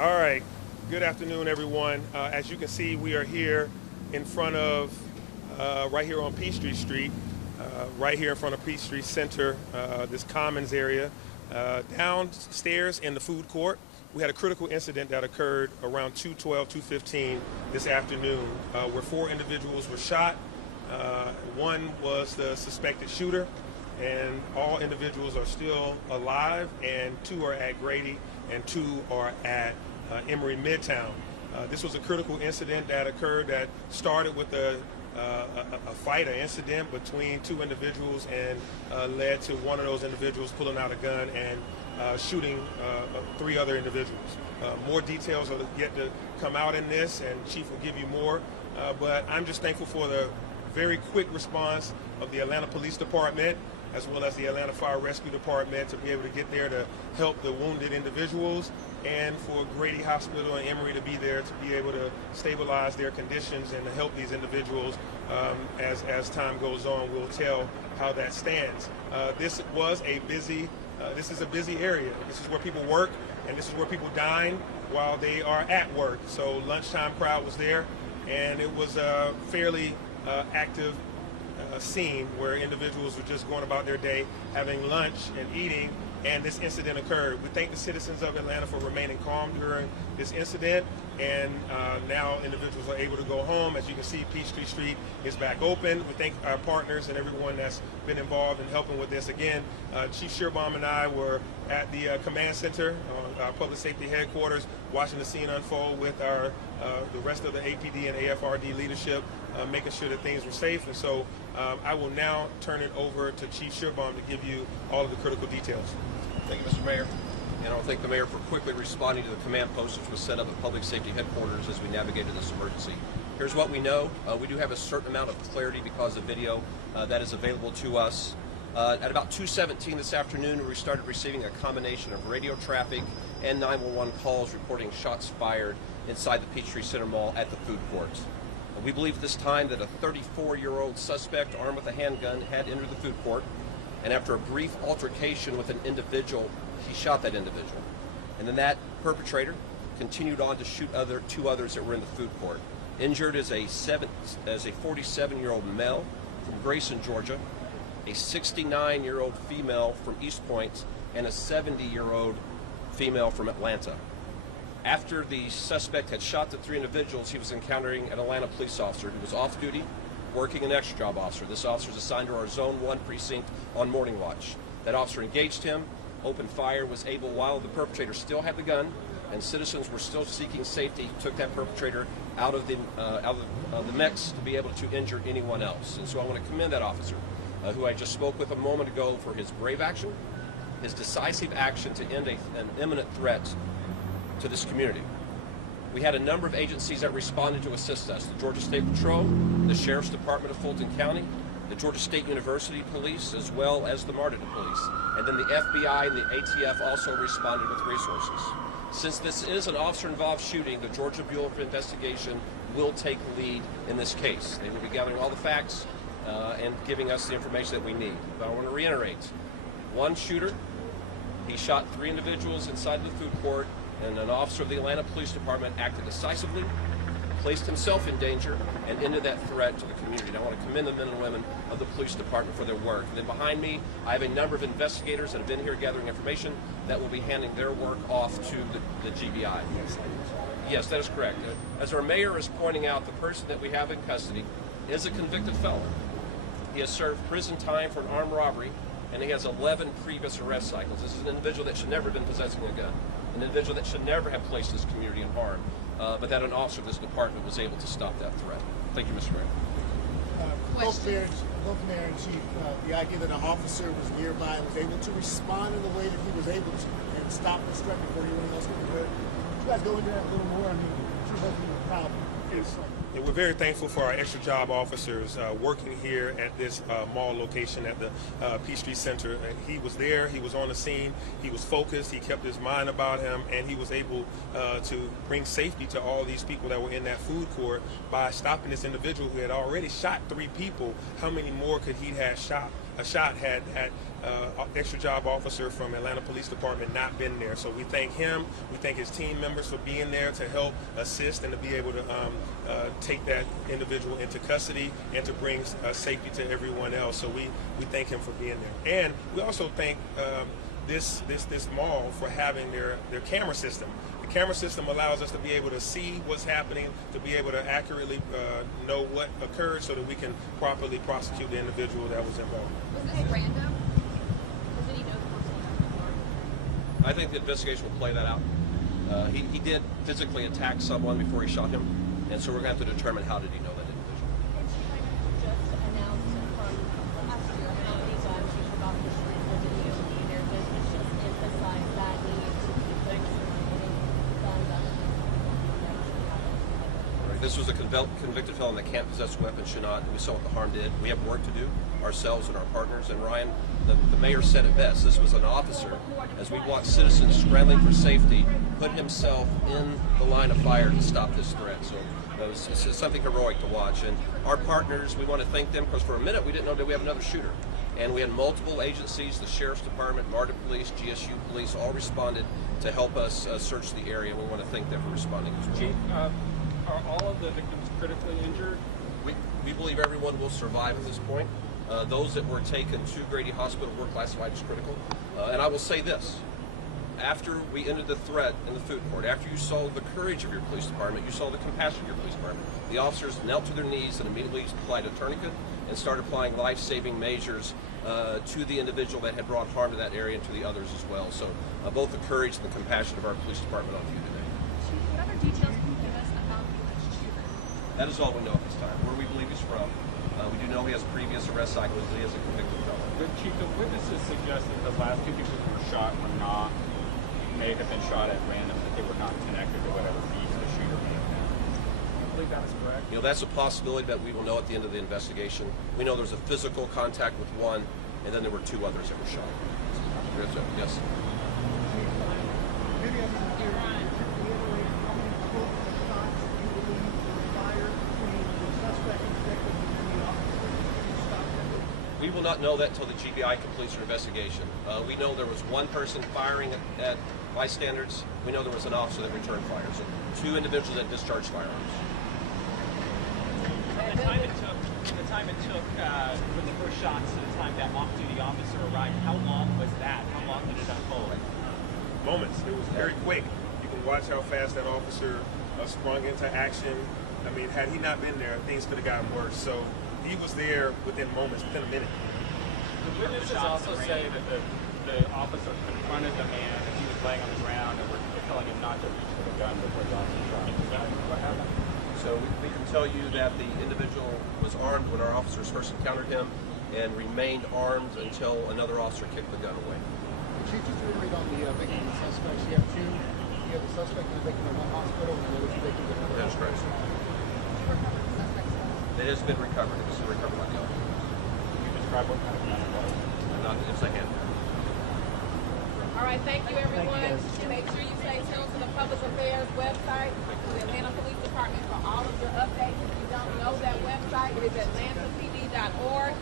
All right, good afternoon, everyone. As you can see, we are here in front of, right here on Peachtree Street, right here in front of Peachtree Center, this Commons area. Downstairs in the food court, we had a critical incident that occurred around 2:12, 2:15 this afternoon, where 4 individuals were shot. One was the suspected shooter, and all individuals are still alive, and 2 are at Grady, and 2 are at Emory Midtown. This was a critical incident that occurred that started with a fight, an incident between 2 individuals, and led to one of those individuals pulling out a gun and shooting 3 other individuals. More details are yet to come out in this, and Chief will give you more. But I'm just thankful for the very quick response of the Atlanta Police Department, as well as the Atlanta Fire Rescue Department, to be able to get there to help the wounded individuals, and for Grady Hospital and Emory to be there to be able to stabilize their conditions and to help these individuals. As time goes on, we'll tell how that stands. This is a busy area. This is where people work, and this is where people dine while they are at work. So lunchtime crowd was there, and it was a fairly active scene where individuals were just going about their day, having lunch and eating, and this incident occurred. We thank the citizens of Atlanta for remaining calm during this incident, and now individuals are able to go home. As you can see, Peachtree Street is back open. We thank our partners and everyone that's been involved in helping with this. Again, Chief Shearbaum and I were at the command center, our public safety headquarters, watching the scene unfold with the rest of the APD and AFRD leadership, making sure that things were safe. And so I will now turn it over to Chief Shearbaum to give you all of the critical details. Thank you, Mr. Mayor. And I want to thank the Mayor for quickly responding to the command post which was set up at Public Safety Headquarters as we navigated this emergency. Here's what we know. We do have a certain amount of clarity because of video that is available to us. At about 2:17 this afternoon, we started receiving a combination of radio traffic and 911 calls reporting shots fired inside the Peachtree Center Mall at the food court. We believe at this time that a 34-year-old suspect armed with a handgun had entered the food court, and after a brief altercation with an individual, he shot that individual. And then that perpetrator continued on to shoot 2 others that were in the food court. Injured is a 47-year-old male from Grayson, Georgia, a 69-year-old female from East Point, and a 70-year-old female from Atlanta. After the suspect had shot the 3 individuals, he was encountering an Atlanta police officer who was off duty, working an extra job officer. This officer is assigned to our Zone 1 precinct on morning watch. That officer engaged him, opened fire, was able, while the perpetrator still had the gun and citizens were still seeking safety, took that perpetrator out of the mix to be able to injure anyone else. And so I want to commend that officer, who I just spoke with a moment ago, for his brave action, his decisive action to end an imminent threat to this community. We had a number of agencies that responded to assist us: the Georgia State Patrol, the Sheriff's Department of Fulton County, the Georgia State University Police, as well as the Martin Police. And then the FBI and the ATF also responded with resources. Since this is an officer-involved shooting, the Georgia Bureau of Investigation will take lead in this case. They will be gathering all the facts and giving us the information that we need. But I want to reiterate, one shooter, he shot 3 individuals inside the food court, and an officer of the Atlanta Police Department acted decisively, placed himself in danger, and ended that threat to the community. And I want to commend the men and women of the police department for their work. And then behind me, I have a number of investigators that have been here gathering information that will be handing their work off to the GBI. Yes, that is correct. As our mayor is pointing out, the person that we have in custody is a convicted felon. He has served prison time for an armed robbery, and he has 11 previous arrest cycles. This is an individual that should never have been possessing a gun, an individual that should never have placed this community in harm, but that an officer of this department was able to stop that threat. Thank you, Mr. Mayor. Both Mayor and Chief, the idea that an officer was nearby and was able to respond in the way that he was able to and stop this threat before anyone else could do it. Could you guys go into that a little more? I mean, I'm sure both of you are proud. Yes. And we're very thankful for our extra job officers working here at this mall location at the Peachtree Center. And he was there, he was on the scene, he was focused, he kept his mind about him, and he was able to bring safety to all these people that were in that food court by stopping this individual who had already shot 3 people. How many more could he have shot shot had that extra job officer from Atlanta Police Department not been there. So we thank him, we thank his team members for being there to help assist and to be able to take that individual into custody and to bring safety to everyone else. So we thank him for being there. And we also thank this mall for having their camera system. The camera system allows us to be able to see what's happening, to be able to accurately know what occurred so that we can properly prosecute the individual that was involved. Was this random? Or did he know the person? I think the investigation will play that out. He did physically attack someone before he shot him, and so we're going to have to determine how did he know that individual. And she just announced from last year how many guns she took off the street for the DOD. Their business just emphasized that need to keep things from getting guns up. This was a convicted felon that can't possess a weapon, should not, and we saw what the harm did. We have work to do, ourselves and our partners. And Ryan, the mayor said it best. This was an officer, as we watched citizens scrambling for safety, put himself in the line of fire to stop this threat. So it was something heroic to watch. And our partners, we want to thank them, because for a minute we didn't know that we have another shooter. And we had multiple agencies, the Sheriff's Department, MARTA Police, GSU Police, all responded to help us search the area. We want to thank them for responding as well. Chief, are all of the victims critically injured? We believe everyone will survive at this point. Those that were taken to Grady Hospital were classified as critical. And I will say this, after we ended the threat in the food court, after you saw the courage of your police department, you saw the compassion of your police department, the officers knelt to their knees and immediately applied a tourniquet and started applying life-saving measures to the individual that had brought harm to that area and to the others as well. So both the courage and the compassion of our police department on view today. Chief, what other details can you give us about the alleged shooter? That is all we know at this time. Where we believe he's from. We do know he has previous arrest cycles. He is a convicted felon. The chief, the witnesses suggest that the last two people who were shot were not, may have been shot at random, that they were not connected to whatever beat the shooter may have been. Do you believe that is correct? You know, that's a possibility that we will know at the end of the investigation. We know there's a physical contact with one, and then there were two others that were shot. Yes. Maybe I can reiterate how many total shots you believe were fired between the suspect and victim and the officer who stopped them? We will not know that until the GBI completes their investigation. We know there was one person firing at bystanders. We know there was an officer that returned fire. So two individuals that discharged firearms. The time it took from the first shots to the time that off-duty officer arrived, how long was that? How long did it unfold? Moments. It was very quick. You can watch how fast that officer sprung into action. I mean, had he not been there, things could have gotten worse. So he was there within moments, within a minute. The witnesses also say that the officer confronted the man as he was laying on the ground and were telling him not to reach for the gun before the officer shot him. Is that what happened? So we can tell you that the individual was armed when our officers first encountered him and remained armed until another officer kicked the gun away. Chief, just to reiterate on the victim and the suspects, you have two. You have the suspect and the victim in one hospital, and the other two victims in another That is correct. hospital. Did you recover the suspect's gun? It has been recovered. It was recovered by the officer. Can you describe what kind of gun it was? It's a handgun. All right, thank you, everyone. Make sure you stay tuned to the Public Affairs website, to the Atlanta Police Department for all of your updates. If you don't know that website, it is atlantapd.org.